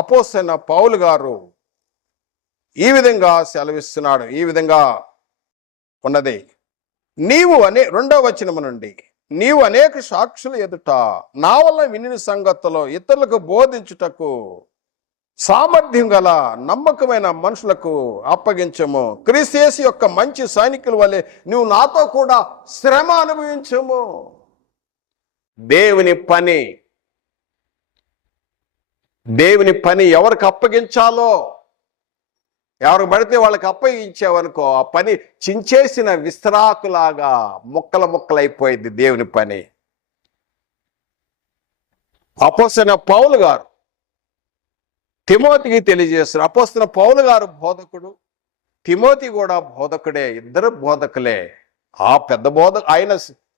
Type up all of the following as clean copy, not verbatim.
అపోస్తలుడైన పౌలు గారు ఈ విధంగా సెలవిస్తున్నాడు. ఈ విధంగా ఉన్నది. రెండవ వచనము నుండి, నీవు అనేక సాక్షుల ఎదుట నా వల్ల వినిన సంగతులు ఇతరులకు బోధించుటకు సామర్థ్యం గల నమ్మకమైన మనుషులకు అప్పగించము. క్రీస్తు యేసు యొక్క మంచి సైనికుల వలె నువ్వు నాతో కూడా శ్రమ అనుభవించము. దేవుని పని ఎవరికి అప్పగించాలో, ఎవరు పడితే వాళ్ళకి అప్పగించావనుకో, ఆ పని చించేసిన విస్తరాకులాగా ముక్కలైపోయింది దేవుని పని. అపోస్తలుడైన పౌలు గారు తిమోతికి తెలియజేస్తారు. అపోస్తలుడైన పౌలు గారు బోధకుడు, తిమోతి కూడా బోధకుడే, ఇద్దరు బోధకులే. ఆ పెద్ద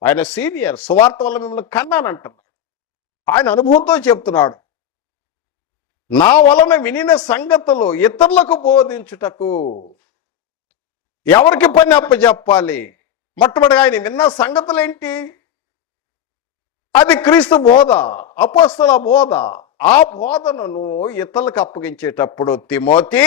ఆయన సీనియర్, సువార్త వల్ల మిమ్మల్ని కన్నానంటున్నాడు. ఆయన అనుభవంతో చెప్తున్నాడు, నా వలన వినిన సంగతులు ఇతరులకు బోధించుటకు. ఎవరికి పని అప్పచెప్పాలి? మొట్టమొదటిగా ఆయన విన్న సంగతులు ఏంటి? అది క్రీస్తు బోధ, అపోస్తల బోధ. ఆ బోధను నువ్వు ఇతరులకు అప్పగించేటప్పుడు తిమోతి,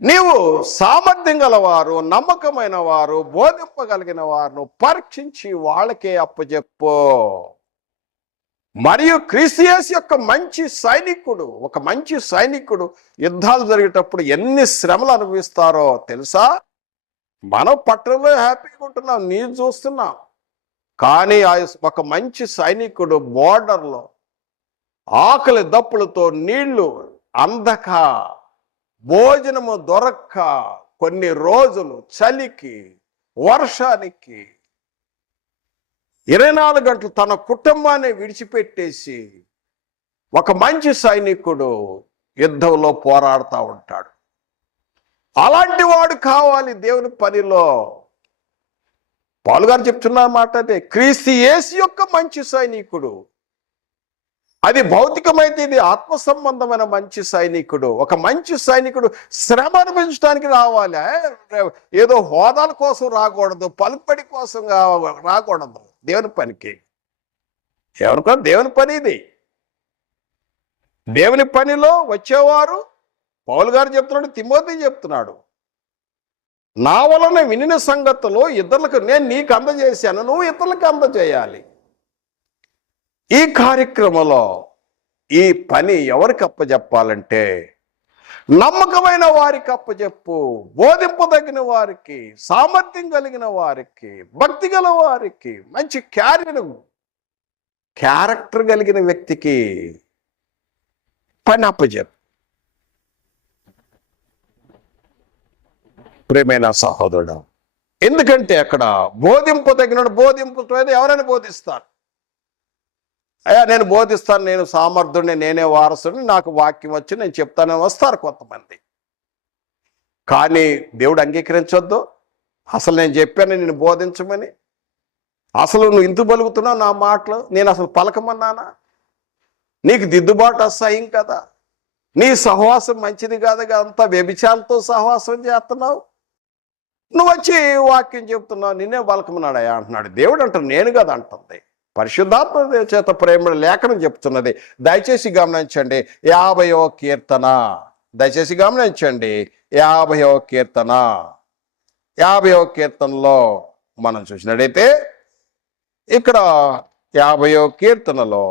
నీవు సామర్థ్యం గలవారు, నమ్మకమైన వారు, బోధింపగలిగిన వారు పరీక్షించి వాళ్ళకే అప్పచెప్పు. మరియు క్రీస్తు యేసు యొక్క ఒక మంచి సైనికుడు యుద్ధాలు జరిగేటప్పుడు ఎన్ని శ్రమలు అనుభవిస్తారో తెలుసా? మనం పట్టణంలో హ్యాపీగా ఉంటున్నాం, నీరు చూస్తున్నాం. కానీ ఒక మంచి సైనికుడు బోర్డర్లో ఆకలి దప్పులతో, నీళ్లు అందక, భోజనము దొరక్క, కొన్ని రోజులు చలికి, వర్షానికి 24 గంటలు తన కుటుంబాన్ని విడిచిపెట్టేసి ఒక మంచి సైనికుడు యుద్ధంలో పోరాడుతూ ఉంటాడు. అలాంటి వాడు కావాలి దేవుని పనిలో. పౌలు గారు చెప్తున్న మాట అదే, క్రీస్తు యేసు యొక్క మంచి సైనికుడు. అది భౌతికమైతే ఇది ఆత్మ సంబంధమైన మంచి సైనికుడు. ఒక మంచి సైనికుడు శ్రమ అనుభవించడానికి రావాలి. ఏదో హోదాల కోసం రాకూడదు, పలుకుబడి కోసం రాకూడదు. దేవుని పనికి ఎవరికో దేవుని పని ఇది. దేవుని పనిలో వచ్చేవారు పౌలు గారు చెప్తున్నాడు, తిమోతి చెప్తున్నాడు, నా వలన వినిన సంగతులు ఇతరులకు నేను నీకు అందజేశాను, నువ్వు ఇతరులకు అందజేయాలి. ఈ కార్యక్రమంలో ఈ పని ఎవరికి అప్పచెప్పాలంటే నమ్మకమైన వారికి అప్పచెప్పు. బోధింపదగిన వారికి, సామర్థ్యం కలిగిన వారికి, భక్తి గల వారికి, మంచి క్యారెక్టర్ కలిగిన వ్యక్తికి పని అప్పచెప్పు. ప్రేమైన సహోదరుడు, ఎందుకంటే అక్కడ బోధింపదగిన ఎవరైనా బోధిస్తారు. అయ్యా నేను బోధిస్తాను, నేను సామర్థ్యుడిని, నేనే వారసుడిని, నాకు వాక్యం వచ్చి నేను చెప్తానని వస్తారు కొంతమంది. కానీ దేవుడు అంగీకరించొద్దు. అసలు నేను చెప్పాను నేను బోధించమని, అసలు నువ్వు ఇంత పలుకుతున్నావు నా మాటలు, నేను అసలు పలకమన్నానా? నీకు దిద్దుబాటు అసహ్యం కదా, నీ సహవాసం మంచిది కాదు, అంతా వ్యభిచారంతో సహవాసం చేస్తున్నావు, నువ్వు వచ్చి వాక్యం చెప్తున్నావు, నిన్నే పలకమన్నాడయా అంటున్నాడు. దేవుడు అంటాడు, నేను కదా అంటుంది. పరిశుద్ధాత్మ చేత ప్రేమ లేఖనం చెప్తున్నది. దయచేసి గమనించండి 50వ కీర్తన. దయచేసి గమనించండి 50వ కీర్తన. 50వ కీర్తనలో మనం చూసినట్టయితే ఇక్కడ 50వ కీర్తనలో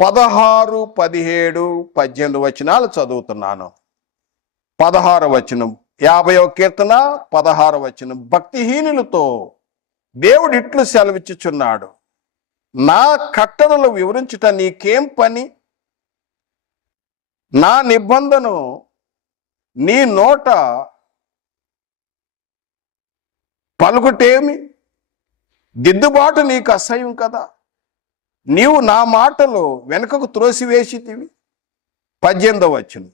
16, 17, 18 వచనాలు చదువుతున్నాను. 16వ వచనం, 50వ కీర్తన 16వ వచనం. భక్తిహీనులతో దేవుడు ఇట్లు సెలవిచ్చుచున్నాడు, నా కట్టడలు వివరించుట నీకేం పని? నా నిబంధన నీ నోట పలుకుటేమి? దిద్దుబాటు నీకు అసహ్యం కదా, నీవు నా మాటలు వెనుకకు త్రోసివేసితివి. 18వ వచనం,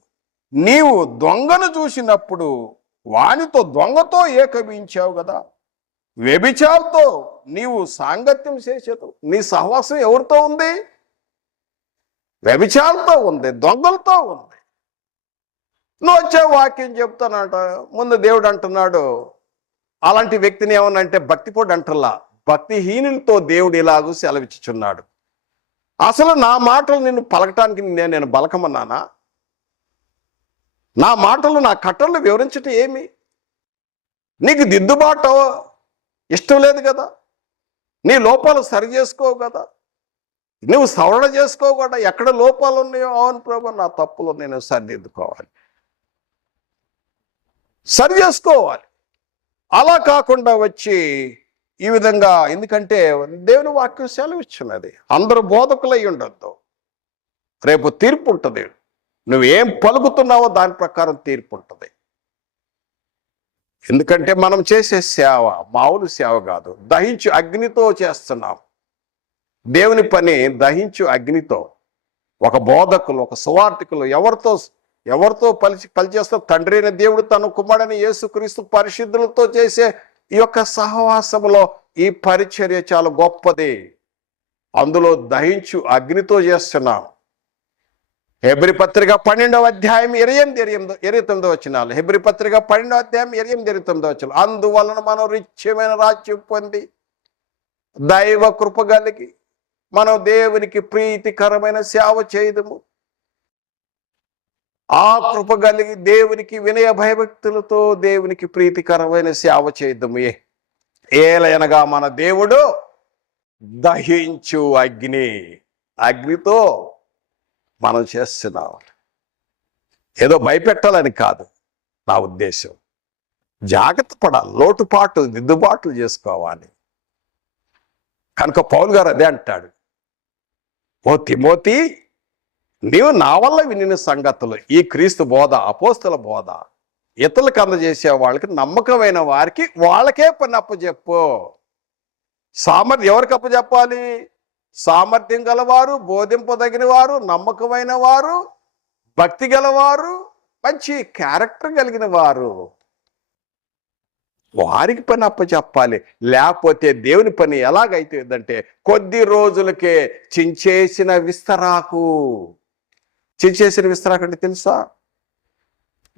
నీవు దొంగను చూసినప్పుడు దొంగతో ఏకమించావు కదా, వ్యభిచారంతో నీవు సాంగత్యం చేసేదు. నీ సహవాసం ఎవరితో ఉంది? వ్యభిచారంతో ఉంది, దొంగలతో ఉంది. నువ్వు వచ్చే వాక్యం చెప్తానంట. ముందు దేవుడు అంటున్నాడు, అలాంటి వ్యక్తిని ఏమనంటే భక్తిపోడు అంటల్లా, భక్తిహీనులతో దేవుడు ఇలాగూ సెలవిచ్చుచున్నాడు. అసలు నా మాటలు నిన్ను పలకటానికి నేను బలకమన్నానా? నా మాటలు, నా కట్టలు వివరించటం ఏమి? నీకు దిద్దుబాటు ఇష్టం లేదు కదా, నీ లోపాలు సరి చేసుకోవు కదా, నువ్వు సవరణ చేసుకోవు కదా. ఎక్కడ లోపాలు ఉన్నాయో, అవును ప్రభు నా తప్పులు నేను సరిదిద్దుకోవాలి, సరి చేసుకోవాలి. అలా కాకుండా వచ్చి ఈ విధంగా, ఎందుకంటే దేవుని వాక్యం సెలవిచ్చినది, అందరూ బోధకులై ఉండొద్దు, రేపు తీర్పు ఉంటుంది. నువ్వేం పలుకుతున్నావో దాని ప్రకారం తీర్పు ఉంటుంది. ఎందుకంటే మనం చేసే సేవ మామూలు సేవ కాదు, దహించు అగ్నితో చేస్తున్నాం దేవుని పని. దహించు అగ్నితో ఒక బోధకులు, ఒక సువార్తికులు ఎవరితో పనిచేస్తారు? తండ్రి అయిన దేవుడు తన కుమారుడైన యేసుక్రీస్తు పరిశుద్ధులతో చేసే ఈ యొక్క సహవాసంలో ఈ పరిచర్య చాలా గొప్పది. అందులో దహించు అగ్నితో చేస్తున్నాం. హెబ్రీ పత్రిక 12వ అధ్యాయం 28-29 వచనాలు. హెబ్రీ పత్రిక 12వ అధ్యాయం 28-29 వచనాలు. అందువలన మనం నిత్యమైన రాజ్యం పొంది దైవ కృప కలిగి మనం దేవునికి ప్రీతికరమైన సేవ చేయదము. ఆ కృప కలిగి దేవునికి వినయ భయభక్తులతో దేవునికి ప్రీతికరమైన సేవ చేయదము. ఏలయనగా మన దేవుడు దహించు అగ్నితో మనం చేస్తున్నాం. ఏదో భయపెట్టాలని కాదు నా ఉద్దేశం. జాగ్రత్త పడాలి, లోటుపాట్లు దిద్దుబాట్లు చేసుకోవాలి. కనుక పౌలు గారు అదే అంటాడు, ఓ తిమోతి, నీవు నా వల్ల వినిన సంగతులు, ఈ క్రీస్తు బోధ, అపోస్తల బోధ ఇతరులకు అందజేసే వాళ్ళకి, నమ్మకమైన వారికి వాళ్ళకే పని అప్పచెప్పు. ఎవరికి అప్పచెప్పాలి? సామర్థ్యం గలవారు, బోధింపదగిన వారు, నమ్మకమైన వారు, భక్తి గలవారు, మంచి క్యారెక్టర్ కలిగిన వారు, వారికి పని అప్పచెప్పాలి. లేకపోతే దేవుని పని ఎలాగైతుందంటే కొద్ది రోజులకే చించేసిన విస్తరాకు అంటే తెలుసా?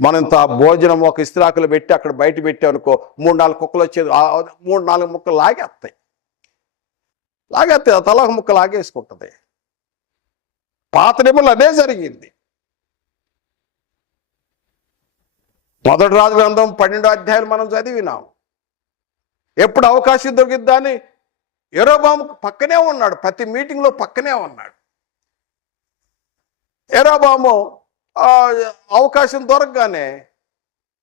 మనం ఇంత భోజనం ఒక ఇస్తరాకులు పెట్టి అక్కడ బయట పెట్టామనుకో, 3-4 కుక్కలు వచ్చేది, 3-4 ముక్కలు లాగేస్తాయి, తల ఒక ముక్క లాగేసుకుంటుంది. పాత నిబంధనలు అదే జరిగింది. మొదటి రాజు గ్రంథం 12వ అధ్యాయం మనం చదివినాం. ఎప్పుడు అవకాశం దొరికిద్దాని యెరోబాము పక్కనే ఉన్నాడు, ప్రతి మీటింగ్లో పక్కనే ఉన్నాడు. యెరోబాము అవకాశం దొరకగానే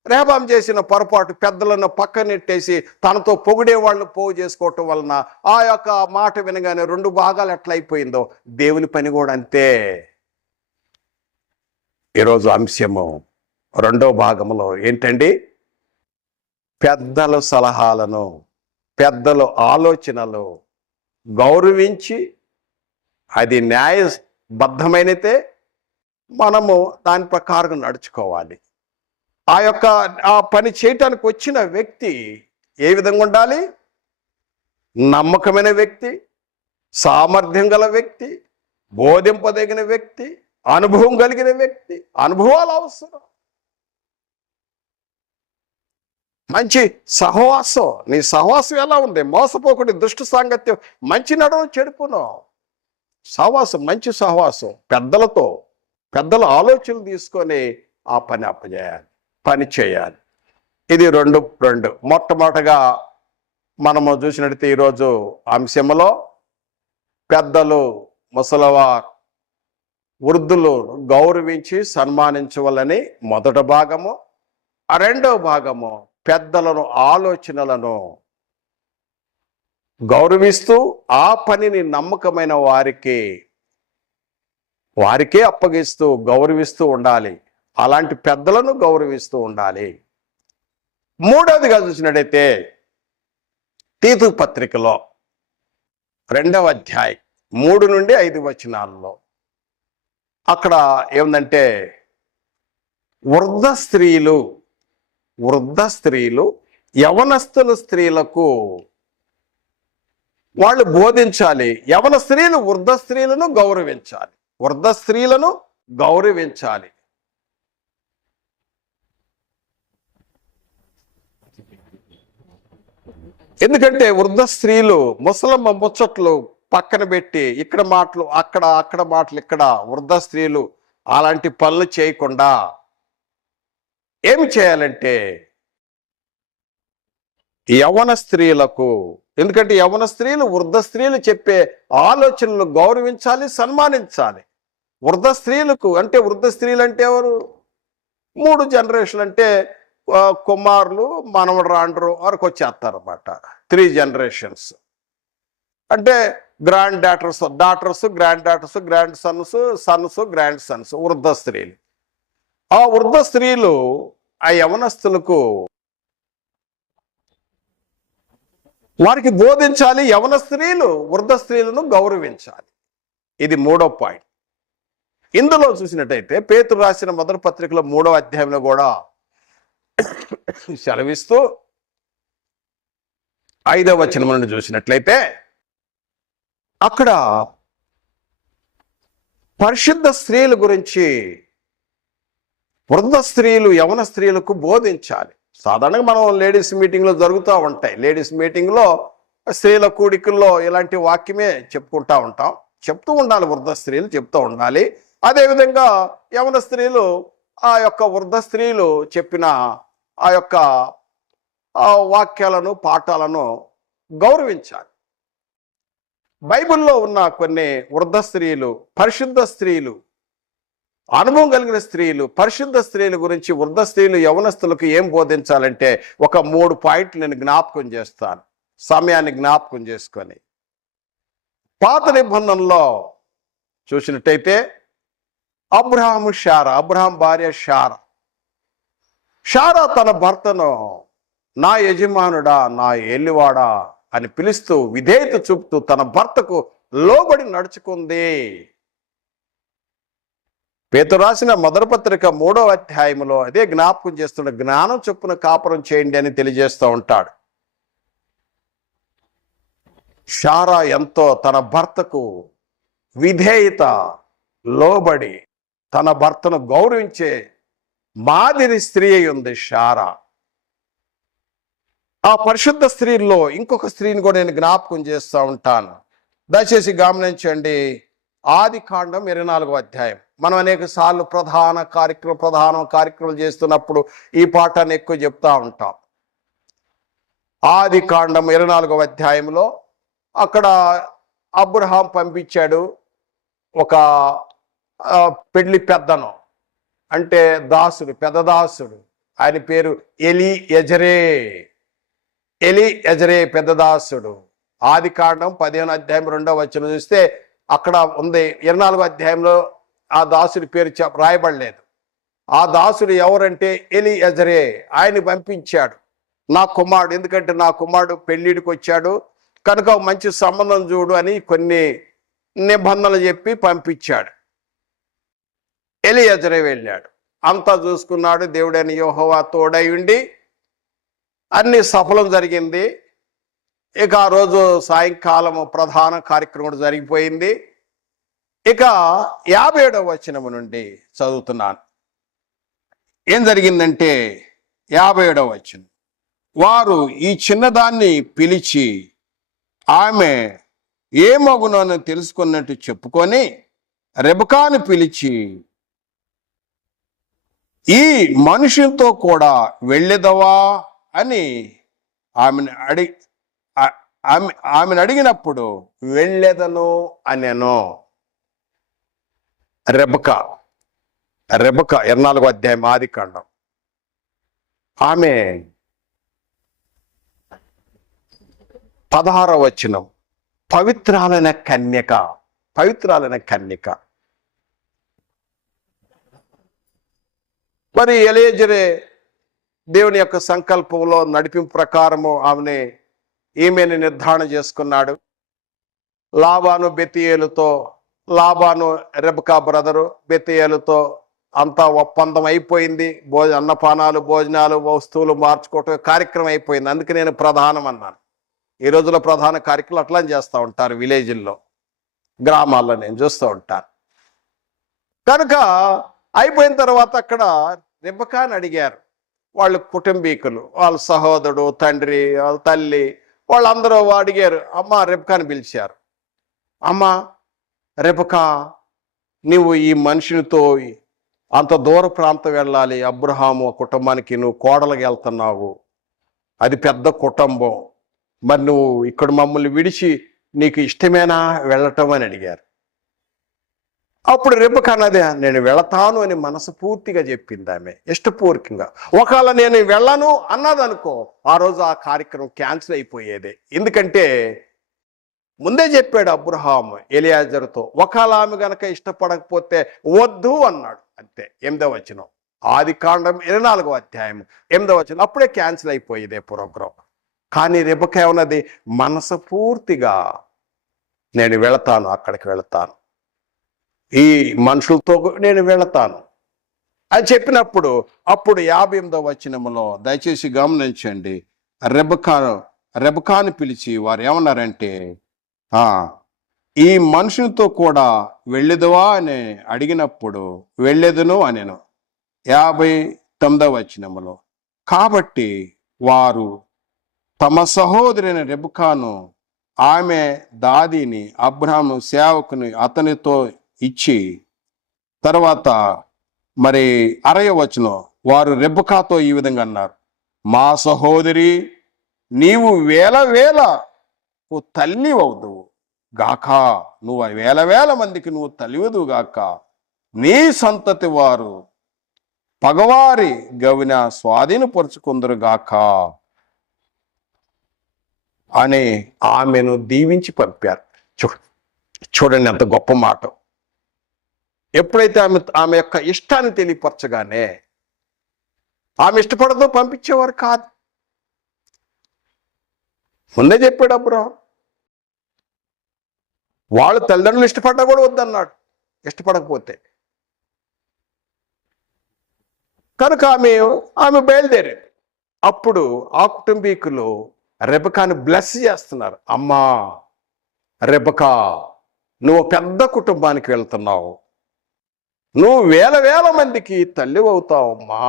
రెహబాం చేసిన పొరపాటు, పెద్దలను పక్కనెట్టేసి తనతో పొగిడే వాళ్ళని పోగు చేసుకోవటం వలన ఆ యొక్క మాట వినగానే 2 భాగాలు ఎట్లయిపోయిందో, దేవుని పని కూడా అంతే. ఈరోజు అంశము 2వ భాగంలో ఏంటండి? పెద్దల సలహాలను, పెద్దల ఆలోచనలు గౌరవించి, అది న్యాయబద్ధమైనతే మనము దాని ప్రకారం నడుచుకోవాలి. ఆ పని చేయటానికి వచ్చిన వ్యక్తి ఏ విధంగా ఉండాలి? నమ్మకమైన వ్యక్తి, సామర్థ్యం గల వ్యక్తి, బోధింపదగిన వ్యక్తి, అనుభవం కలిగిన వ్యక్తి. అనుభవాలు అవసరం. మంచి సహవాసం. నీ సహవాసం ఎలా ఉంది? మోసపోకుండా దుష్ట సాంగత్యం, మంచి నడవడం చెడుపును. సహవాసం, మంచి సహవాసం, పెద్దలతో, పెద్దల ఆలోచనలు తీసుకొని ఆ పని అప్పచేయాలి, పని చేయాలి. ఇది 2. మొట్టమొదటిగా మనము చూసినట్లయితే ఈరోజు అంశంలో పెద్దలు, ముసలివారు, వృద్ధులు గౌరవించి సన్మానించవాలని మొదటి భాగము. 2వ భాగము పెద్దలను, ఆలోచనలను గౌరవిస్తూ ఆ పనిని నమ్మకమైన వారికే అప్పగిస్తూ గౌరవిస్తూ ఉండాలి. అలాంటి పెద్దలను గౌరవిస్తూ ఉండాలి. 3వదిగా చూసినట్టయితే తీతు పత్రికలో 2వ అధ్యాయం 3-5 వచనాల్లో అక్కడ ఏముందంటే, వృద్ధ స్త్రీలు యవనస్తుల స్త్రీలకు వాళ్ళు బోధించాలి. యవన స్త్రీలు వృద్ధ స్త్రీలను గౌరవించాలి. ఎందుకంటే వృద్ధ స్త్రీలు ముసలమ్మ ముచ్చట్లు పక్కన పెట్టి ఇక్కడ మాటలు అక్కడ, అక్కడ మాటలు ఇక్కడ, వృద్ధ స్త్రీలు అలాంటి పనులు చేయకుండా ఏమి చేయాలంటే యవన స్త్రీలకు, ఎందుకంటే యవన స్త్రీలు వృద్ధ స్త్రీలు చెప్పే ఆలోచనలు గౌరవించాలి, సన్మానించాలి. వృద్ధ స్త్రీలకు అంటే, వృద్ధ స్త్రీలు అంటే ఎవరు? 3 జనరేషన్ అంటే కుమారులు, మనవడు రాండ్రు వరకు వచ్చేస్తారన్నమాట. 3 జనరేషన్స్ అంటే grand daughters, grand daughters, grand Sons, grand Sons, వృద్ధ స్త్రీలు. ఆ వృద్ధ స్త్రీలు ఆ యవనస్తులకు వారికి బోధించాలి. యవన స్త్రీలు వృద్ధ స్త్రీలను గౌరవించాలి. ఇది 3వ పాయింట్. ఇందులో చూసినట్టయితే పేతురు రాసిన మొదటి పత్రికలో 3వ అధ్యాయంలో కూడా సెలవిస్తూ 5వ వచనం నుండి చూసినట్లయితే అక్కడ పరిశుద్ధ స్త్రీల గురించి వృద్ధ స్త్రీలు యవన స్త్రీలకు బోధించాలి. సాధారణంగా మనం లేడీస్ మీటింగ్లో జరుగుతూ ఉంటాయి. లేడీస్ మీటింగ్లో స్త్రీల కూడికల్లో ఇలాంటి వాక్యమే చెప్పుకుంటూ ఉంటాం. చెప్తూ ఉండాలి, వృద్ధ స్త్రీలు చెప్తూ ఉండాలి. అదేవిధంగా యవన స్త్రీలు ఆ యొక్క వృద్ధ స్త్రీలు చెప్పిన ఆ యొక్క వాక్యాలను, పాఠాలను గౌరవించాలి. బైబిల్లో ఉన్న కొన్ని వృద్ధ స్త్రీలు, పరిశుద్ధ స్త్రీలు, అనుభవం కలిగిన స్త్రీలు, పరిశుద్ధ స్త్రీల గురించి వృద్ధ స్త్రీలు యవనస్తులకు ఏం బోధించాలంటే ఒక 3 పాయింట్లు నేను జ్ఞాపకం చేస్తాను, సమయాన్ని జ్ఞాపకం చేసుకొని. పాత నిబంధనలో చూసినట్టయితే అబ్రహాం భార్య షారా తన భర్తను నా యజమానుడా, నా ఏలివాడా అని పిలుస్తూ విధేయత చూపుతూ తన భర్తకు లోబడి నడుచుకుంది. పేతురు రాసిన మొదటి పత్రిక 3వ అధ్యాయంలో అదే జ్ఞాపకం చేస్తున్న, జ్ఞానం చొప్పున కాపురం చేయండి అని తెలియజేస్తూ ఉంటాడు. షారా ఎంతో తన భర్తకు విధేయత, లోబడి తన భర్తను గౌరవించే మాదిరి స్త్రీ అయి ఉంది షారా. ఆ పరిశుద్ధ స్త్రీల్లో ఇంకొక స్త్రీని కూడా నేను జ్ఞాపకం చేస్తూ ఉంటాను. దయచేసి గమనించండి. ఆదికాండం 24వ అధ్యాయం. మనం అనేక సార్లు ప్రధాన కార్యక్రమాలు చేస్తున్నప్పుడు ఈ పాఠాన్ని ఎక్కువ చెప్తా ఉంటాం. ఆదికాండం 24వ అధ్యాయంలో అక్కడ అబ్రహాం పంపించాడు ఒక పెళ్లి పెద్దను, అంటే దాసుడు, పెద్ద దాసుడు. ఆయన పేరు ఎలియజరే పెద్ద దాసుడు. ఆదికాండం 15వ అధ్యాయం 2వ వచనం చూస్తే అక్కడ ఉంది. 24వ అధ్యాయంలో ఆ దాసుడి పేరు రాయబడలేదు. ఆ దాసుడు ఎవరంటే ఎలియజరే. ఆయన పంపించాడు, నా కుమారుడు, ఎందుకంటే నా కుమారుడు పెళ్ళిడికి వచ్చాడు కనుక మంచి సంబంధం చూడు అని కొన్ని నిబంధనలు చెప్పి పంపించాడు. ఎలియజరే వెళ్ళాడు, అంతా చూసుకున్నాడు. దేవుడైన యెహోవా తోడై ఉండి అన్ని సఫలం జరిగింది. ఇక ఆ రోజు సాయంకాలం ప్రధాన కార్యక్రమం జరిగిపోయింది. ఇక 57వ వచనం నుండి చదువుతున్నాను. ఏం జరిగిందంటే 57వ వచనం, వారు ఈ చిన్నదాన్ని పిలిచి ఆమె ఏ మగునని తెలుసుకున్నట్టు చెప్పుకొని రెబకాను పిలిచి, ఈ మనుషులతో కూడా వెళ్ళేదవా అని ఆమెను అడిగినప్పుడు వెళ్ళేదను అనెను. రెబకా 24వ అధ్యాయం ఆదికాండం. ఆమె 16వ వచనం, పవిత్రాలైన కన్యక. మరి ఎలియజరే దేవుని యొక్క సంకల్పంలో నడిపింపు ప్రకారము ఈమెను నిర్ధారణ చేసుకున్నాడు. లాబాను రెబకా బ్రదరు బెతీయేలుతో అంతా ఒప్పందం అయిపోయింది. అన్నపానాలు, భోజనాలు, వస్తువులు మార్చుకోవటం కార్యక్రమం అయిపోయింది. అందుకే నేను ప్రధానం అన్నాను. ఈ రోజుల్లో ప్రధాన కార్యక్రమాలు అట్లా చేస్తూ ఉంటారు. విలేజ్ల్లో, గ్రామాల్లో నేను చూస్తూ ఉంటాను. కనుక అయిపోయిన తర్వాత అక్కడ రెబకాని అడిగారు వాళ్ళ కుటుంబీకులు, వాళ్ళ సహోదరుడు, తండ్రి, వాళ్ళ తల్లి, వాళ్ళందరూ అడిగారు. అమ్మ రెబకాని పిలిచారు. అమ్మా రెబకా, నీవు ఈ మనిషినితో అంత దూర ప్రాంతం వెళ్ళాలి, అబ్రహాము కుటుంబానికి నువ్వు కోడలుగా వెళ్తున్నావు, అది పెద్ద కుటుంబం, మరి నువ్వు ఇక్కడ మమ్మల్ని విడిచి నీకు ఇష్టమేనా వెళ్ళటం అని అడిగారు. అప్పుడు రెబెకా అన్నది, నేను వెళతాను అని మనస్ఫూర్తిగా చెప్పింది ఆమె, ఇష్టపూర్వకంగా. ఒకవేళ నేను వెళ్ళను అన్నదనుకో, ఆ రోజు ఆ కార్యక్రమం క్యాన్సిల్ అయిపోయేది. ఎందుకంటే ముందే చెప్పాడు అబ్రహాం ఎలియాజరుతో, ఒకవేళ ఆమె గనక ఇష్టపడకపోతే వద్దు అన్నాడు. అంతే. 8వ వచనం, ఆదికాండం 24వ అధ్యాయం 8వ వచనం. అప్పుడే క్యాన్సిల్ అయిపోయేదే ప్రోగ్రాం. కానీ రెబెకా ఏమన్నది, మనస్ఫూర్తిగా నేను వెళతాను, అక్కడికి వెళతాను, ఈ మనుషులతో నేను వెళతాను అని చెప్పినప్పుడు, అప్పుడు 58వ వచనంలో దయచేసి గమనించండి, రెబెకాను పిలిచి వారు ఏమన్నారంటే, ఈ మనుషునితో కూడా వెళ్ళేదువా అని అడిగినప్పుడు వెళ్ళేదును అనెను. 59వ వచనంలో, కాబట్టి వారు తమ సహోదరైన రెబెకాను ఆమె దాదిని అబ్రహాము సేవకుని అతనితో ఇచ్చి, తర్వాత మరి 60వ వచనం, వారు రెబెకాతో ఈ విధంగా అన్నారు, మా సహోదరి, నీవు వేల తల్లి అవుదువు గాక, నువ్వు వేల మందికి నువ్వు తల్లివదువు గాక, నీ సంతతి వారు పగవారి గవిన స్వాధీనపరుచుకుందరు గాక అని ఆమెను దీవించి పంపారు. చూడండి ఎంత గొప్ప మాట. ఎప్పుడైతే ఆమె యొక్క ఇష్టాన్ని తెలియపరచగానే, ఆమె ఇష్టపడదో పంపించేవారు కాదు. ముందే చెప్పాడు అబ్రహాం. వాళ్ళు తల్లిదండ్రులు ఇష్టపడ్డా కూడా వద్దన్నాడు, ఇష్టపడకపోతే. కనుక ఆమె బయలుదేరారు. అప్పుడు ఆ కుటుంబీకులు రెబెకాను బ్లెస్ చేస్తున్నారు. అమ్మా రెబెకా, నువ్వు పెద్ద కుటుంబానికి వెళ్తున్నావు, నువ్వు వేల మందికి తల్లి అవుతావమ్మా,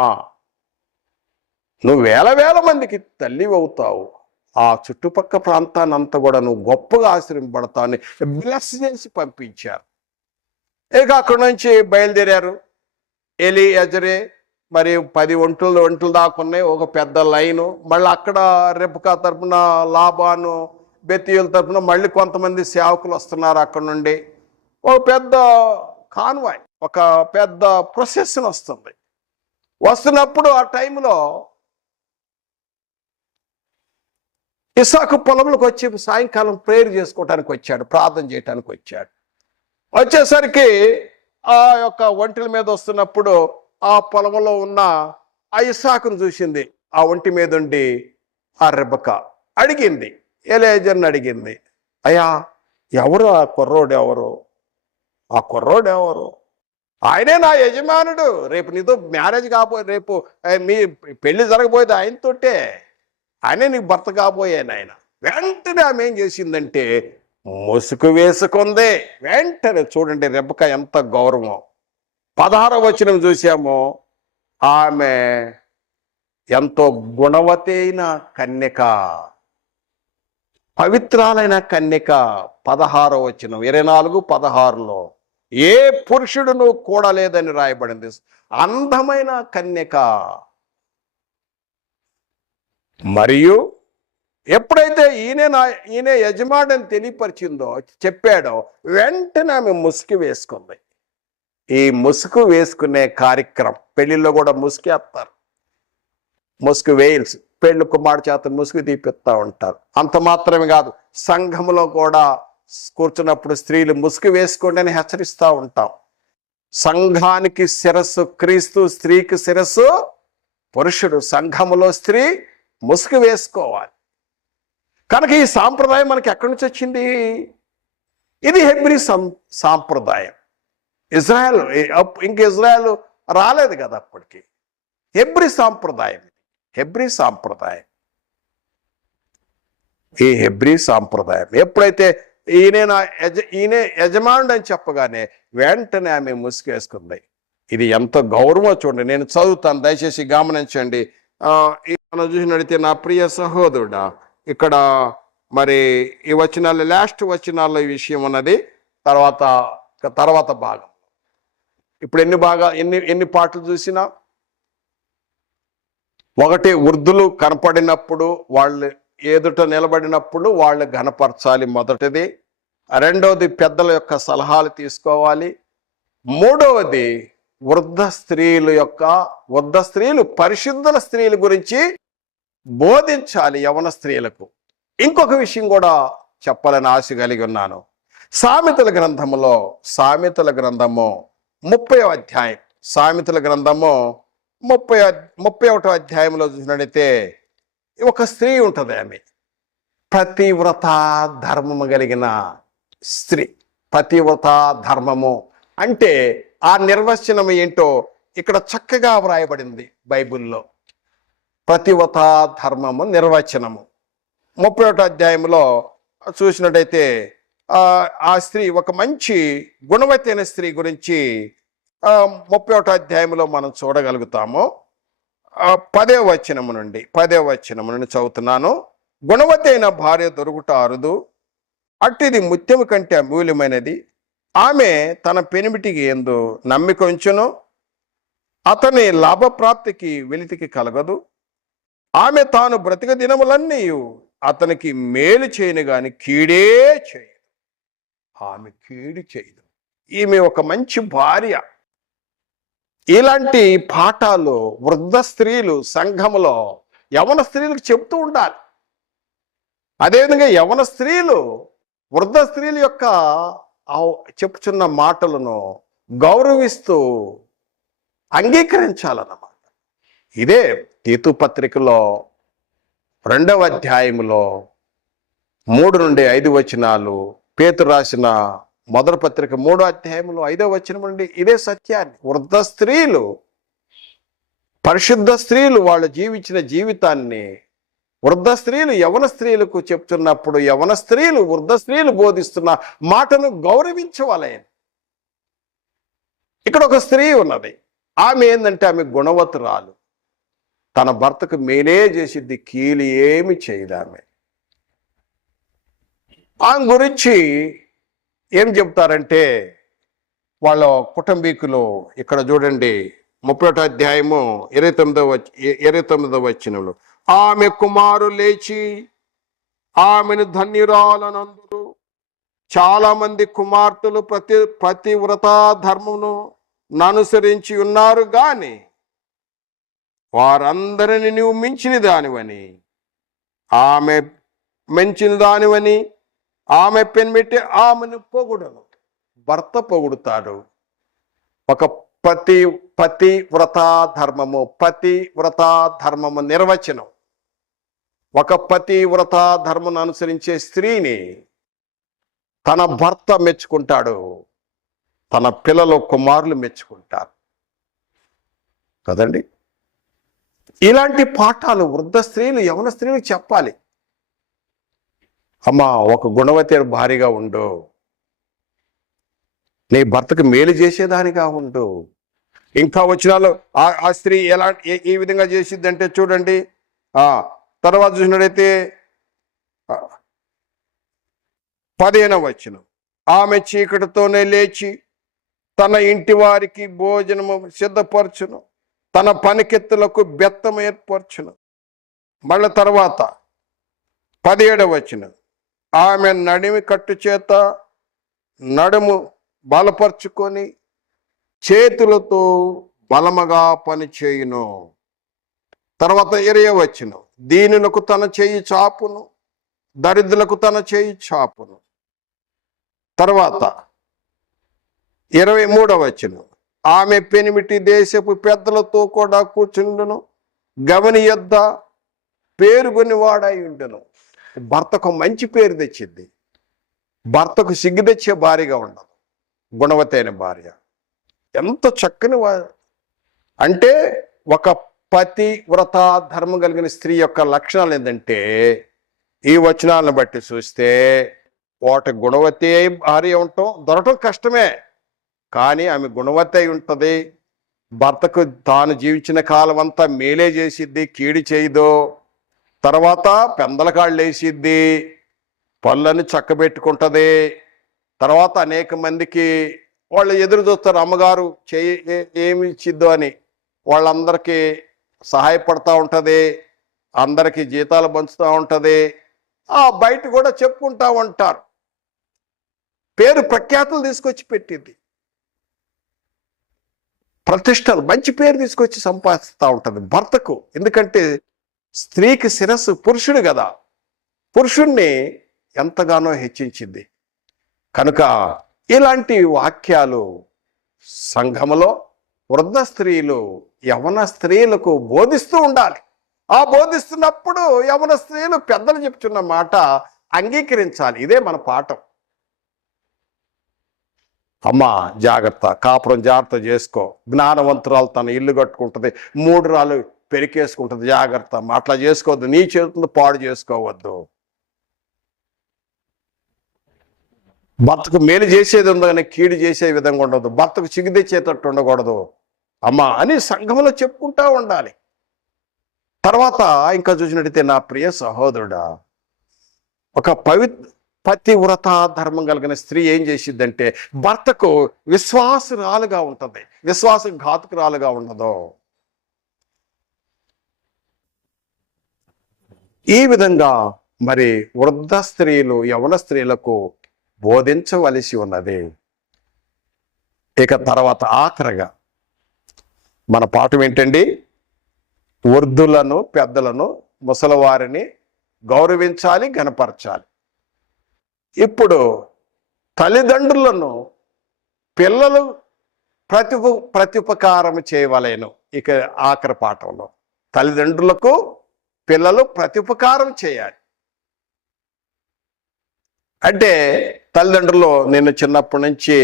నువ్వు వేల మందికి తల్లి అవుతావు, ఆ చుట్టుపక్కల ప్రాంతాన్ని అంతా కూడా నువ్వు గొప్పగా ఆశ్రయింపబడతావు అని బ్లెస్ చేసి పంపించారు. ఇక అక్కడి నుంచి బయలుదేరారు. ఎలియాజరే మరి 10 ఒంట్లు దాకా ఉన్నాయి, ఒక పెద్ద లైను. మళ్ళీ అక్కడ రెబెకా తరపున లాబాను బెతీయుల తరపున మళ్ళీ కొంతమంది సేవకులు వస్తున్నారు. అక్కడ నుండి ఒక పెద్ద కాన్వాయ్, ఒక పెద్ద ప్రొసెషన్ వస్తుంది. వస్తున్నప్పుడు ఆ టైంలో ఇస్సాకు పొలంలోకి వచ్చి సాయంకాలం ప్రేయర్ చేసుకోవటానికి వచ్చాడు, ప్రార్థన చేయటానికి వచ్చాడు. వచ్చేసరికి ఆ యొక్క ఒంటిల మీద వస్తున్నప్పుడు ఆ పొలంలో ఉన్న ఆ ఇస్సాకును చూసింది. ఆ ఒంటి మీద ఉండి ఆ రెబెకా అడిగింది, ఎలియాజర్ని అడిగింది, అయ్యా ఎవరు ఆ కుర్రోడు, ఎవరు ఆ కుర్రోడు, ఎవరు? ఆయనే నా యజమానుడు, రేపు నీతో మ్యారేజ్ కాబోయే, రేపు మీ పెళ్లి జరగబోయేది ఆయనతోటే, ఆయనే నీకు భర్త కాబోయాను ఆయన. వెంటనే ఆమె ఏం చేసిందంటే ముసుగు వేసుకుంది. వెంటనే చూడండి రెబెకా ఎంత గౌరవం. 16వ వచనం చూసాము, ఆమె ఎంతో గుణవతి అయిన కన్యక, పవిత్రాలైన కన్యక. 16వ వచనం 24-16లో, ఏ పురుషుడును కూడా లేదని రాయబడింది. అందమైన కన్యక. మరియు ఎప్పుడైతే ఈయన యజమాడని తెలియపరిచిందో, చెప్పాడో, వెంటనే ఆమె ముసుగు వేసుకుంది. ఈ ముసుగు వేసుకునే కార్యక్రమం పెళ్లిలో కూడా ముసుగేస్తారు, ముసుగు వేయిల్స్, పెళ్లి కుమారుడు చేత ముసుగు తీపిస్తూ ఉంటారు. అంత మాత్రమే కాదు, సంఘంలో కూడా కూర్చున్నప్పుడు స్త్రీలు ముసుగు వేసుకోండి అని హెచ్చరిస్తూ ఉంటాం. సంఘానికి శిరస్సు క్రీస్తు, స్త్రీకి శిరస్సు పురుషుడు. సంఘములో స్త్రీ ముసుగు వేసుకోవాలి. కనుక ఈ సాంప్రదాయం మనకి ఎక్కడి నుంచి వచ్చింది? ఇది హెబ్రీ సాంప్రదాయం. ఇజ్రాయెల్, ఇజ్రాయెల్ రాలేదు కదా అప్పటికి. హెబ్రీ సాంప్రదాయం, హెబ్రీ సాంప్రదాయం. ఈ హెబ్రీ సాంప్రదాయం ఎప్పుడైతే ఈయన యజమానుడు అని చెప్పగానే వెంటనే ఆమె ముసుగేసుకుంది. ఇది ఎంత గౌరవం చూడండి. నేను చదువుతాను, దయచేసి గమనించండి. మనం చూసినట్లయితే, నా ప్రియ సహోదరుడా, ఇక్కడ మరి ఈ వచనాలు లాస్ట్ వచనాల్లో ఈ విషయం ఉన్నది. తర్వాత భాగం. ఇప్పుడు ఎన్ని పాటలు చూసినా, ఒకటి వృద్ధులు కనపడినప్పుడు, వాళ్ళు ఎదుట నిలబడినప్పుడు వాళ్ళు ఘనపరచాలి, మొదటిది. రెండవది పెద్దల యొక్క సలహాలు తీసుకోవాలి. మూడవది వృద్ధ స్త్రీలు పరిశుద్ధుల స్త్రీల గురించి బోధించాలి యవన స్త్రీలకు. ఇంకొక విషయం కూడా చెప్పాలని ఆశ కలిగి ఉన్నాను. సామెతల గ్రంథము 30వ అధ్యాయం, సామెతల గ్రంథము 31వ అధ్యాయంలో చూసినట్టయితే ఒక స్త్రీ ఉంటుంది. ఆమె పతివ్రత ధర్మము కలిగిన స్త్రీ. పతివ్రత ధర్మము అంటే ఆ నిర్వచనం ఏంటో ఇక్కడ చక్కగా వ్రాయబడింది బైబిల్లో. పతివ్రత ధర్మము నిర్వచనము 31వ అధ్యాయంలో చూసినట్టయితే ఆ స్త్రీ ఒక మంచి గుణవతి అయిన స్త్రీ గురించి 31వ అధ్యాయంలో మనం చూడగలుగుతాము. 10వ వచనము నుండి చదువుతున్నాను. గుణవతి అయిన భార్య దొరుకుట అరుదు, అట్టిది ముత్యము కంటే అమూల్యమైనది. ఆమె తన పెనిమిటికి ఎందు నమ్మిక ఉంచును, అతని లాభప్రాప్తికి వెలితికి కలగదు. ఆమె తాను బ్రతిక దినములన్నీ అతనికి మేలు చేయను గాని కీడే చేయదు. ఆమె కీడు చేయదు. ఈమె ఒక మంచి భార్య. ఇలాంటి పాఠాలు వృద్ధ స్త్రీలు సంఘములో యవన స్త్రీలకు చెప్తూ ఉండాలి. అదేవిధంగా యవన స్త్రీలు వృద్ధ స్త్రీల యొక్క చెప్పుచున్న మాటలను గౌరవిస్తూ అంగీకరించాలన్నమాట. ఇదే తీతు పత్రికలో 2వ అధ్యాయంలో 3 నుండి 5 వచనాలు, పేతురు రాసిన మొదటి పత్రిక 3వ అధ్యాయంలో 5వ వచనం నుండి ఇదే సత్యాన్ని. వృద్ధ స్త్రీలు, పరిశుద్ధ స్త్రీలు వాళ్ళు జీవించిన జీవితాన్ని వృద్ధ స్త్రీలు యవన స్త్రీలకు చెప్తున్నప్పుడు యవన స్త్రీలు వృద్ధ స్త్రీలు బోధిస్తున్న మాటను గౌరవించవాలి. ఇక్కడ ఒక స్త్రీ ఉన్నది. ఆమె ఏంటంటే ఆమె గుణవతురాలు. తన భర్తకు మేలే చేసిద్ది, కీలి ఏమి చేయదు. ఆమె గురించి ఏం చెప్తారంటే వాళ్ళ కుటుంబీకులు ఇక్కడ చూడండి 31వ అధ్యాయము 29వ వచనంలో, ఆమె కుమారు లేచి ఆమెను ధన్యురాలనందురు. చాలా మంది కుమార్తెలు పతివ్రత ధర్మమును అనుసరించి ఉన్నారు గాని వారందరిని నువ్వు మించిన దానివని, ఆమె మించిన దానివని ఆమె పెనిమిటి ఆమెను పొగుడను. భర్త పొగుడుతాడు. ఒక పతివ్రత ధర్మము నిర్వచనం. ఒక పతివ్రత ధర్మను అనుసరించే స్త్రీని తన భర్త మెచ్చుకుంటాడు, తన పిల్లలు కుమారులు మెచ్చుకుంటారు కదండి. ఇలాంటి పాఠాలు వృద్ధ స్త్రీలు యవన స్త్రీలకు చెప్పాలి. అమ్మా, ఒక గుణవతి భార్యగా ఉండు, నీ భర్తకు మేలు చేసేదానిగా ఉండు. ఇంకా వచనాలు ఆ స్త్రీ ఏ విధంగా చేసిద్దంటే చూడండి. తర్వాత చూసినట్టయితే 15వ వచనం, ఆమె చీకటితోనే లేచి తన ఇంటి వారికి భోజనము సిద్ధపరచును, తన పనికెత్తులకు బెత్తం ఏర్పరచును. మళ్ళీ తర్వాత 17వ వచనం, ఆమె నడిమి కట్టు చేత నడుము బలపరుచుకొని చేతులతో బలముగా పని చేయును. తర్వాత 20వ వచనం, దీనులకు తన చేయి చాపును, దరిద్రులకు తన చేయి చాపును. తర్వాత 23వ వచనం, ఆమె పెనిమిటి దేశపు పెద్దలతో కూడా కూర్చుండును, గవని యొద్ద పేరుగొని వాడై ఉండును. భర్తకు మంచి పేరు తెచ్చింది. భర్తకు సిగ్గు తెచ్చే భార్యగా ఉండదు గుణవతి అయిన భార్య. ఎంత చక్కని అంటే ఒక పతివ్రత ధర్మం కలిగిన స్త్రీ యొక్క లక్షణాలు ఏంటంటే ఈ వచనాలను బట్టి చూస్తే వాటి గుణవతి అయి భార్య ఉండటం దొరకటం కష్టమే, కానీ ఆమె గుణవతి అయి ఉంటుంది. భర్తకు తాను జీవించిన కాలం అంతా మేలే చేసిద్ది, కీడి చేయదు. తర్వాత పెందల కాళ్ళు వేసిద్ది. పళ్ళని చక్కబెట్టుకుంటుంది. తర్వాత అనేక మందికి వాళ్ళు ఎదురు చూస్తారు, అమ్మగారు ఏమి ఇచ్చిద్దో అని. వాళ్ళందరికీ సహాయపడతా ఉంటుంది, అందరికీ జీతాలు పంచుతూ ఉంటుంది. బయట కూడా చెప్పుకుంటా ఉంటారు. పేరు ప్రఖ్యాతులు తీసుకొచ్చి పెట్టింది, ప్రతిష్టలు, మంచి పేరు తీసుకొచ్చి సంపాదిస్తూ ఉంటుంది భర్తకు. ఎందుకంటే స్త్రీకి శిరస్సు పురుషుడు కదా, పురుషుణ్ణి ఎంతగానో హెచ్చించింది. కనుక ఇలాంటి వాక్యాలు సంఘములో వృద్ధ స్త్రీలు యవన స్త్రీలకు బోధిస్తూ ఉండాలి. బోధిస్తున్నప్పుడు యవన స్త్రీలు పెద్దలు చెప్తున్న మాట అంగీకరించాలి. ఇదే మన పాఠం. అమ్మా జాగ్రత్త, కాపురం జాగ్రత్త చేసుకో, జ్ఞానవంతురాలు తన ఇల్లు కట్టుకుంటుంది, 3 రాళ్ళు పెరికేసుకుంటుంది, జాగ్రత్త, అట్లా చేసుకోవద్దు, నీ చేతులు పాడు చేసుకోవద్దు. భర్తకు మేలు చేసేది ఉందో కానీ కీడు చేసే విధంగా ఉండదు, భర్తకు చిగుదెచ్చేటట్టు ఉండకూడదు అమ్మా అని సంఘంలో చెప్పుకుంటా ఉండాలి. తర్వాత ఇంకా చూసినట్టయితే నా ప్రియ సహోదరుడా, ఒక పతివ్రత ధర్మం కలిగిన స్త్రీ ఏం చేసిద్దంటే భర్తకు విశ్వాసరాలుగా ఉంటుంది, విశ్వాసఘాతుకురాలుగా ఉండదు. ఈ విధంగా మరి వృద్ధ స్త్రీలు యవన స్త్రీలకు బోధించవలసి ఉన్నది. ఇక తర్వాత ఆఖరగా మన పాఠం ఏంటండి? వృద్ధులను, పెద్దలను, ముసలివారిని గౌరవించాలి, గణపరచాలి. ఇప్పుడు తల్లిదండ్రులను పిల్లలు ప్రత్యుపకారం చేయవలేను. ఇక ఆఖరి పాఠంలో తల్లిదండ్రులకు పిల్లలు ప్రత్యుపకారం చేయాలి. అంటే తల్లిదండ్రులు నేను చిన్నప్పటి నుంచి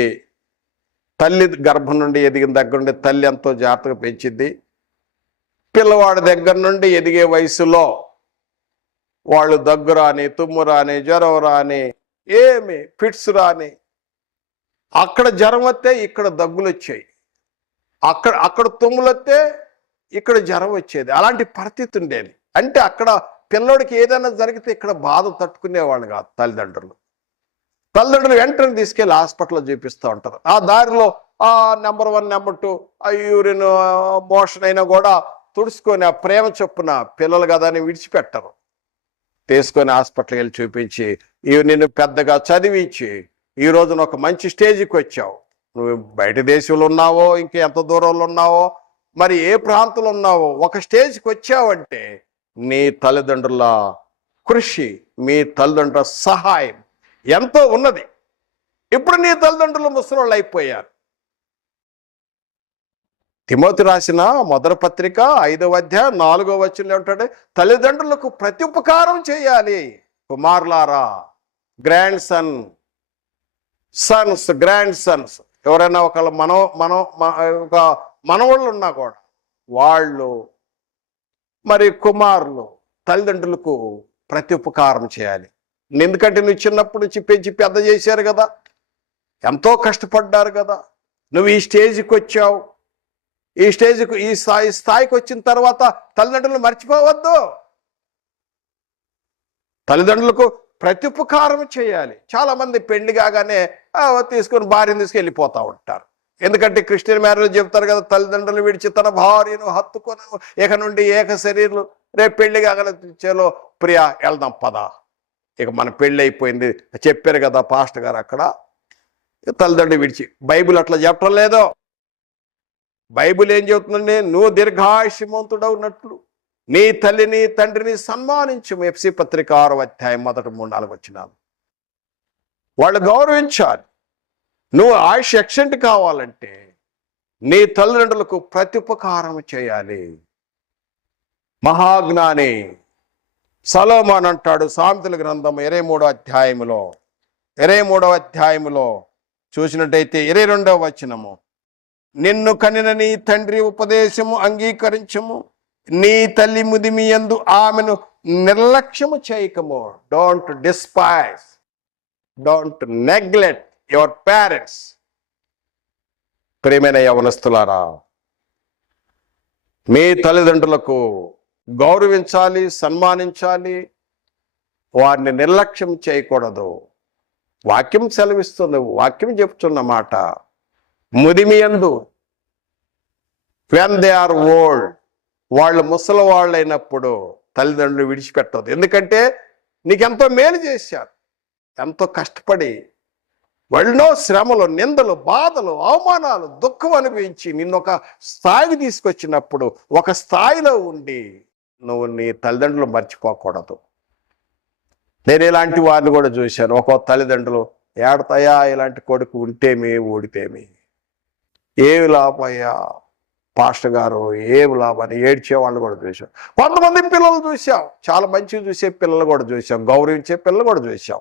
తల్లి గర్భం నుండి ఎదిగిన దగ్గర నుండి తల్లి ఎంతో జాగ్రత్తగా పెంచింది. పిల్లవాడి దగ్గర నుండి ఎదిగే వయసులో వాళ్ళు దగ్గు రాని, తుమ్ము రాని, జ్వరం రాని, ఏమి ఫిట్స్ రాని, అక్కడ జ్వరం వస్తే ఇక్కడ దగ్గులు వచ్చాయి, అక్కడ తుమ్ములు వస్తే ఇక్కడ జ్వరం వచ్చేది. అలాంటి పరిస్థితి ఉండేది. అంటే అక్కడ పిల్లోడికి ఏదైనా జరిగితే ఇక్కడ బాధ తట్టుకునేవాళ్ళు కాదు తల్లిదండ్రులు. వెంటనే తీసుకెళ్ళి హాస్పిటల్లో చూపిస్తూ ఉంటారు. ఆ దారిలో నెంబర్ 1 నెంబర్ 2 యూరిన్ మోషన్ అయినా కూడా తుడుచుకొని ఆ ప్రేమ చొప్పున పిల్లలు కదా అని విడిచిపెట్టరు. తీసుకొని హాస్పిటల్కి వెళ్ళి చూపించి, నిన్ను పెద్దగా చదివించి ఈ రోజున ఒక మంచి స్టేజ్కి వచ్చావు. నువ్వు బయట దేశంలో ఉన్నావో, ఇంకా ఎంత దూరంలో ఉన్నావో, మరి ఏ ప్రాంతంలో ఉన్నావో, ఒక స్టేజ్కి వచ్చావంటే నీ తల్లిదండ్రుల కృషి, మీ తల్లిదండ్రుల సహాయం ఎంతో ఉన్నది. ఇప్పుడు నీ తల్లిదండ్రులు ముసలోళ్ళు అయిపోయారు. తిమోతి రాసిన మొదటి పత్రిక 5వ అధ్యాయం 4వ వచనంలో ఉంటాడు, తల్లిదండ్రులకు ప్రత్యుపకారం చేయాలి. కుమారులారా, గ్రాండ్ సన్స్ ఎవరైనా ఒకళ్ళు ఒక మనవాళ్ళు ఉన్నా కూడా వాళ్ళు మరి కుమారులు తల్లిదండ్రులకు ప్రత్యుపకారం చేయాలి. ఎందుకంటే నువ్వు చిన్నప్పటి నుంచి పెంచి పెద్ద చేశారు కదా, ఎంతో కష్టపడ్డారు కదా, నువ్వు ఈ స్టేజ్కి వచ్చావు. ఈ స్థాయికి వచ్చిన తర్వాత తల్లిదండ్రులు మర్చిపోవద్దు. తల్లిదండ్రులకు ప్రత్యుపకారం చేయాలి. చాలా మంది పెళ్లి కాగానే తీసుకొని భార్యను తీసుకెళ్ళిపోతూ ఉంటారు. ఎందుకంటే క్రిస్టియన్ మ్యారేజ్ చెప్తారు కదా, తల్లిదండ్రులు విడిచి తన భార్యను హత్తుకొని ఇక నుండి ఏక శరీరులు. రేపు పెళ్లి కాగానే చేలో ప్రియా వెళ్దాం పదా, ఇక మన పెళ్ళి అయిపోయింది చెప్పారు కదా పాస్టర్ గారు అక్కడ. తల్లిదండ్రులు విడిచి బైబిల్ అట్లా చెప్పడం లేదో. బైబిల్ ఏం చెబుతుందండి? నువ్వు దీర్ఘాయుష్యవంతుడవునట్లు నీ తల్లిని తండ్రిని సన్మానించు. ఎఫ్సి పత్రిక 6వ అధ్యాయం 1-3-4 వచనాలు. వాళ్ళు గౌరవించాలి. నువ్వు ఆయుష్ ఎక్సెంట్ కావాలంటే నీ తల్లిదండ్రులకు ప్రత్యుపకారం చేయాలి. మహాజ్ఞాని సొలొమోను అంటాడు సామెతల గ్రంథం 23వ అధ్యాయములో చూసినట్టయితే 22వ వచనము, నిన్ను కనిన నీ తండ్రి ఉపదేశము అంగీకరించము, నీ తల్లి ముదిమి యందు ఆమెను నిర్లక్ష్యము చేయకము. Don't despise, don't neglect your parents. ప్రియమైన యవనస్తులారా, మీ తల్లిదండ్రులకు గౌరవించాలి, సన్మానించాలి. వారిని నిర్లక్ష్యం చేయకూడదు. వాక్యం సెలవిస్తుంది, వాక్యం చెప్తున్న మాట. ముదిమియందు వెన్ దే ఆర్ ఓల్డ్, వాళ్ళు ముసలి వాళ్ళైనప్పుడు తల్లిదండ్రులు విడిచిపెట్టదు. ఎందుకంటే నీకెంతో మేలు చేశారు, ఎంతో కష్టపడి ఎన్నో శ్రమలు, నిందలు, బాధలు, అవమానాలు, దుఃఖం అనిపించి నిన్ను ఒక స్థాయికి తీసుకొచ్చినప్పుడు ఒక స్థాయిలో ఉండి నువ్వు నీ తల్లిదండ్రులు మర్చిపోకూడదు. నేను ఇలాంటి వారిని కూడా చూశాను. ఒక్కో తల్లిదండ్రులు ఏడతాయా ఇలాంటి కొడుకు ఉంటేమి ఊడితేమి, ఏమి లాభయ్యా పాస్టర్ గారు, ఏమి లాభని ఏడ్చే వాళ్ళు కూడా చూసాం. కొంతమంది పిల్లలు చూసాం, చాలా మంచిగా చూసే పిల్లలు కూడా చూసాం, గౌరవించే పిల్లలు కూడా చూసాం.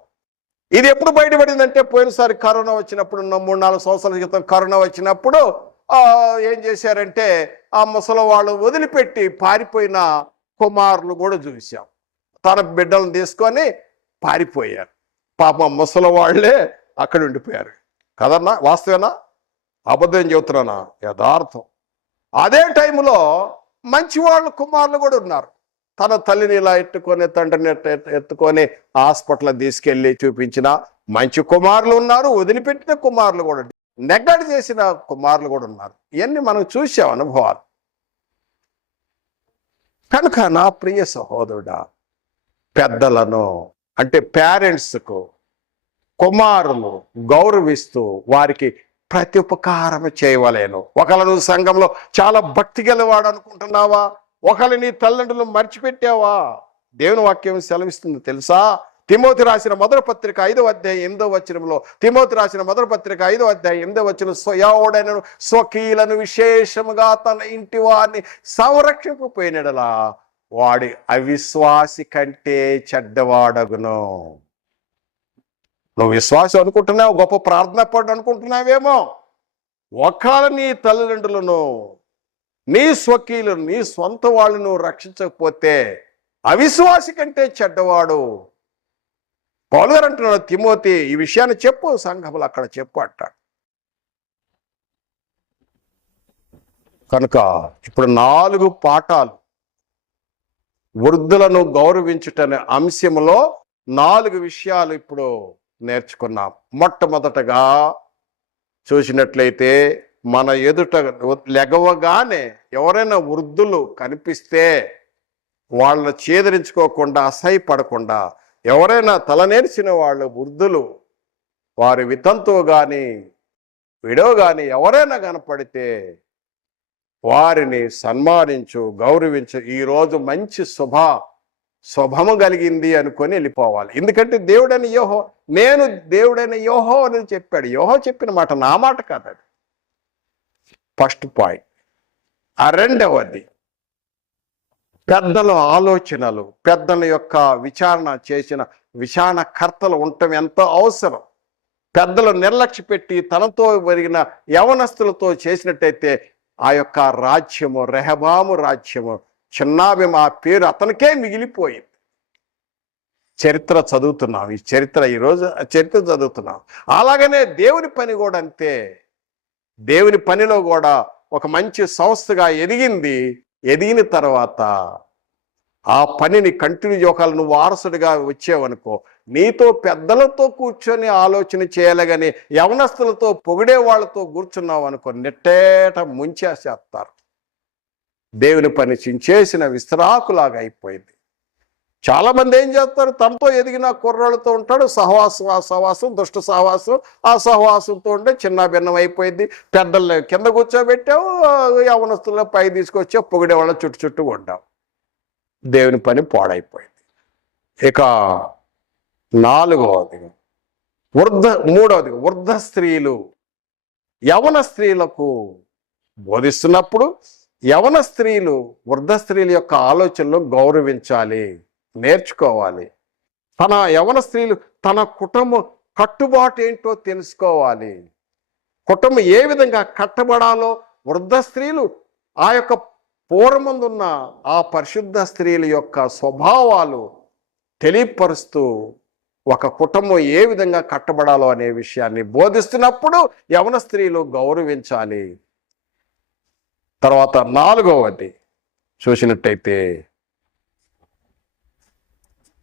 ఇది ఎప్పుడు బయటపడిందంటే పోయినసారి కరోనా వచ్చినప్పుడు, 3-4 సంవత్సరాల క్రితం కరోనా వచ్చినప్పుడు ఏం చేశారంటే ఆ ముసలి వాళ్ళు వదిలిపెట్టి పారిపోయిన కుమారులు కూడా చూసాం. తన బిడ్డలను తీసుకొని పారిపోయారు. పాపం ముసలి వాళ్ళే అక్కడ ఉండిపోయారు కదన్నా. వాస్తవేనా అబద్ధం చెబుతున్నానా? యథార్థం. అదే టైంలో మంచి వాళ్ళు కుమారులు కూడా ఉన్నారు. తన తల్లిని ఇలా ఎత్తుకొని, తండ్రిని ఎత్తుకొని హాస్పిటల్ తీసుకెళ్ళి చూపించిన మంచి కుమారులు ఉన్నారు, వదిలిపెట్టిన కుమారులు కూడా, నెగ్గడి చేసిన కుమారులు కూడా ఉన్నారు. ఇవన్నీ మనం చూసాం అనుభవాలు. కనుక నా ప్రియ సహోదరుడా, పెద్దలను అంటే పేరెంట్స్కు కుమారులు గౌరవిస్తూ వారికి ప్రతి ఉపకారం చేయవలేను. ఒకళ్ళ నువ్వు సంఘంలో చాలా భక్తి గలవాడు అనుకుంటున్నావా? ఒకళ్ళు నీ తల్లిదండ్రులు మర్చిపెట్టావా? దేవుని వాక్యం సెలవిస్తుంది తెలుసా? తిమోతి రాసిన మొదటి పత్రిక 5వ అధ్యాయం 8వ వచనంలో, తిమోతి రాసిన మొదటి పత్రిక 5వ అధ్యాయం 8వ వచనం, ఎవడైనను స్వకీయులను విశేషముగా తన ఇంటి వారిని సంరక్షింపపోయినడలా వాడి అవిశ్వాసి కంటే చెడ్డవాడగును. నువ్వు విశ్వాసం అనుకుంటున్నావు, గొప్ప ప్రార్థన పడు అనుకుంటున్నావేమో. ఒకవేళ నీ తల్లిదండ్రులను, నీ స్వకీయులను, నీ సొంత వాళ్ళను రక్షించకపోతే అవిశ్వాసి కంటే చెడ్డవాడు. పౌలు గారు అంటున్నాడు, తిమోతి ఈ విషయాన్ని చెప్పు, సంఘములు అక్కడ చెప్పు అంటాడు. కనుక ఇప్పుడు 4 పాఠాలు వృద్ధులను గౌరవించుటనే అంశంలో 4 విషయాలు ఇప్పుడు నేర్చుకున్నాం. మొట్టమొదటగా చూసినట్లయితే మన ఎదుట లెగవగానే ఎవరైనా వృద్ధులు కనిపిస్తే వాళ్ళని చేదరించుకోకుండా, అసహ్యపడకుండా, ఎవరైనా తలనేర్చిన వాళ్ళు వృద్ధులు వారి వితంతువు కానీ విడో కానీ ఎవరైనా కనపడితే వారిని సన్మానించు, గౌరవించు. ఈరోజు మంచి శుభము కలిగింది అనుకొని వెళ్ళిపోవాలి. ఎందుకంటే దేవుడైన యోహో, నేను దేవుడైన యోహో అని చెప్పాడు. యోహో చెప్పిన మాట నా మాట కాదు. అది ఫస్ట్ పాయింట్. రెండవది పెద్దల ఆలోచనలు, పెద్దల యొక్క విచారణ చేసిన విచారణకర్తలు ఉండటం ఎంతో అవసరం. పెద్దలు నిర్లక్ష్య పెట్టి తనతో పెరిగిన యవనస్తులతో చేసినట్టయితే ఆ యొక్క రాజ్యము, రెహబాము రాజ్యము, చిన్నాభిమ ఆ పేరు అతనికే మిగిలిపోయింది. చరిత్ర చదువుతున్నాం, ఈ చరిత్ర ఈరోజు చరిత్ర చదువుతున్నాం. అలాగనే దేవుని పని కూడా అంతే. దేవుని పనిలో కూడా ఒక మంచి సంస్థగా ఎదిగిన తర్వాత ఆ పనిని కంటిన్యూ చేయగల నువ్వు వారసుడిగా వచ్చావనుకో, నీతో పెద్దలతో కూర్చొని ఆలోచన చేయాలి కానీ యవనస్తులతో పొగిడే వాళ్ళతో కూర్చున్నావు అనుకో, నెట్టేట ముంచేసేస్తారు. దేవుని పని చేసిన విస్తరాకులాగా అయిపోయింది. చాలామంది ఏం చేస్తారు, తనతో ఎదిగిన కుర్రాళ్ళతో ఉంటాడు, సహవాసం దుష్ట సహవాసం. ఆ సహవాసంతో ఉంటే చిన్న భిన్నం అయిపోయింది. పెద్దల్ని కింద కూర్చోబెట్టావు, యవనస్తుల్లో పై తీసుకొచ్చావు, పొగిడే వాళ్ళ చుట్టూ ఉండావు. దేవుని పని పాడైపోయింది. ఇక మూడవది వృద్ధ స్త్రీలు. యవన స్త్రీలకు బోధిస్తున్నప్పుడు యవన స్త్రీలు వృద్ధ స్త్రీల యొక్క ఆలోచనలు గౌరవించాలి, నేర్చుకోవాలి. తన యవన స్త్రీలు తన కుటుంబం కట్టుబాటు ఏంటో తెలుసుకోవాలి. కుటుంబం ఏ విధంగా కట్టబడాలో వృద్ధ స్త్రీలు ఆ యొక్క పూర్వముందున్న ఆ పరిశుద్ధ స్త్రీల యొక్క స్వభావాలు తెలియపరుస్తూ ఒక కుటుంబం ఏ విధంగా కట్టబడాలో అనే విషయాన్ని బోధిస్తున్నప్పుడు యవన స్త్రీలు గౌరవించాలి. తర్వాత 4వది చూసినట్టయితే,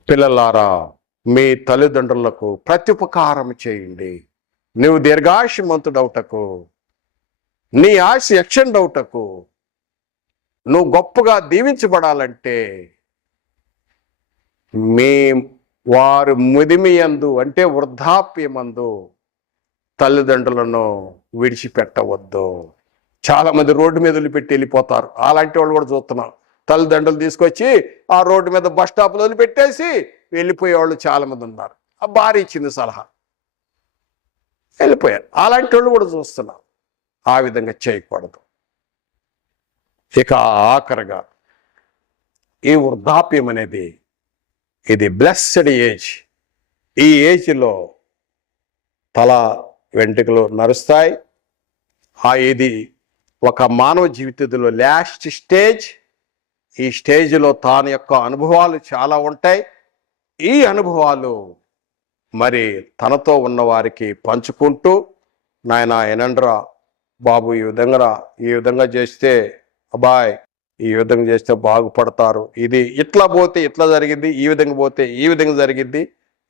పిల్లలారా మీ తల్లిదండ్రులకు ప్రత్యుపకారం చేయండి. నువ్వు దీర్ఘాయుష్మంతుడవుటకు, నీ ఆశ యక్షండవుటకు, నువ్వు గొప్పగా దీవించబడాలంటే మీ వారు ముదిమియందు అంటే వృద్ధాప్యమందు తల్లిదండ్రులను విడిచిపెట్టవద్దు. చాలామంది రోడ్డు మీద వదిలిపెట్టి వెళ్ళిపోతారు. అలాంటి వాళ్ళు కూడా చూస్తున్నాం. తల్లిదండ్రులు తీసుకొచ్చి ఆ రోడ్డు మీద బస్ స్టాప్లో వదిలిపెట్టేసి వెళ్ళిపోయేవాళ్ళు చాలామంది ఉన్నారు. ఆ భార్య ఇచ్చింది సలహా, వెళ్ళిపోయారు. అలాంటి వాళ్ళు కూడా చూస్తున్నాం. ఆ విధంగా చేయకూడదు. ఇక ఆఖరిగా ఈ వృద్ధాప్యం అనేది ఇది బ్లెస్డ్ ఏజ్. ఈ ఏజ్లో తల వెంట్రుకలు నరుస్తాయి. ఇది ఒక మానవ జీవితంలో లాస్ట్ స్టేజ్. ఈ స్టేజ్లో తాను యొక్క అనుభవాలు చాలా ఉంటాయి. ఈ అనుభవాలు మరి తనతో ఉన్నవారికి పంచుకుంటూ, నాయన ఎనండ్రా బాబు, ఈ విధంగా చేస్తే అబ్బాయ్, ఈ విధంగా చేస్తే బాగుపడతారు, ఇది ఇట్లా పోతే ఇట్లా జరిగింది, ఈ విధంగా పోతే ఈ విధంగా జరిగింది.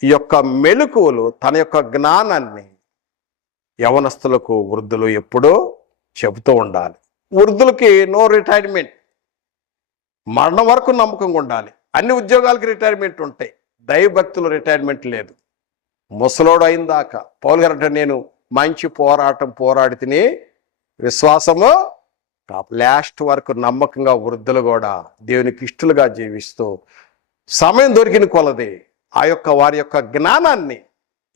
ఈ యొక్క మెలకువలు, తన యొక్క జ్ఞానాన్ని యవనస్తులకు వృద్ధులు ఎప్పుడూ చెబుతూ ఉండాలి. వృద్ధులకి నో రిటైర్మెంట్, మరణం వరకు నమ్మకంగా ఉండాలి. అన్ని ఉద్యోగాలకి రిటైర్మెంట్ ఉంటాయి, దైవభక్తులు రిటైర్మెంట్ లేదు. ముసలోడు అయిందాకా పౌలు గారంటే నేను మంచి పోరాడి తిని విశ్వాసము లాస్ట్ వరకు నమ్మకంగా వృద్ధులు కూడా దేవునికి ఇష్టలుగా జీవిస్తూ సమయం దొరికిన కొలది ఆ యొక్క వారి యొక్క జ్ఞానాన్ని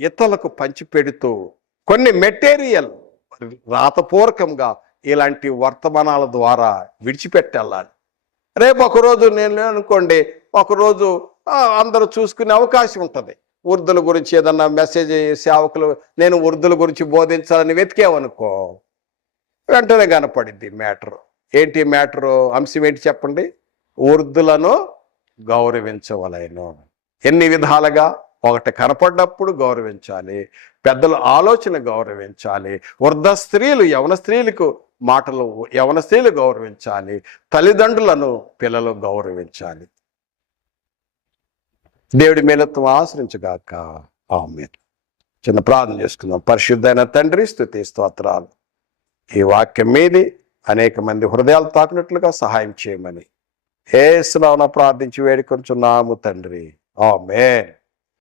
ఇతరులకు పంచిపెడుతూ కొన్ని మెటీరియల్ రాతపూర్వకంగా ఇలాంటి వర్తమానాల ద్వారా విడిచిపెట్టెళ్ళాలి. రేపు ఒకరోజు నేను అనుకోండి, ఒకరోజు అందరూ చూసుకునే అవకాశం ఉంటుంది. వృద్ధుల గురించి ఏదన్నా మెసేజ్ సేవకులు నేను వృద్ధుల గురించి బోధించాలని వెతికేవనుకో, వెంటనే కనపడింది మ్యాటరు. ఏంటి మ్యాటరు? అంశం ఏంటి చెప్పండి? వృద్ధులను గౌరవించవలెను. ఎన్ని విధాలుగా? ఒకటి, కనపడినప్పుడు గౌరవించాలి, పెద్దల ఆలోచన గౌరవించాలి, వృద్ధ స్త్రీలు యవన స్త్రీలకు మాటలు యవన స్త్రీలు గౌరవించాలి, తల్లిదండ్రులను పిల్లలు గౌరవించాలి. దేవుడి మేలత్వం ఆశ్రయించుగాక. ఆమేన్. చిన్న ప్రార్థన చేసుకుందాం. పరిశుద్ధైన తండ్రి, స్తుతి స్తోత్రాలు. ఈ వాక్యం మీది అనేక మంది హృదయాలు తాకినట్లుగా సహాయం చేయమని యేసు నామమున ప్రార్థించి వేడుకొంచున్నాము తండ్రి. ఆమేన్.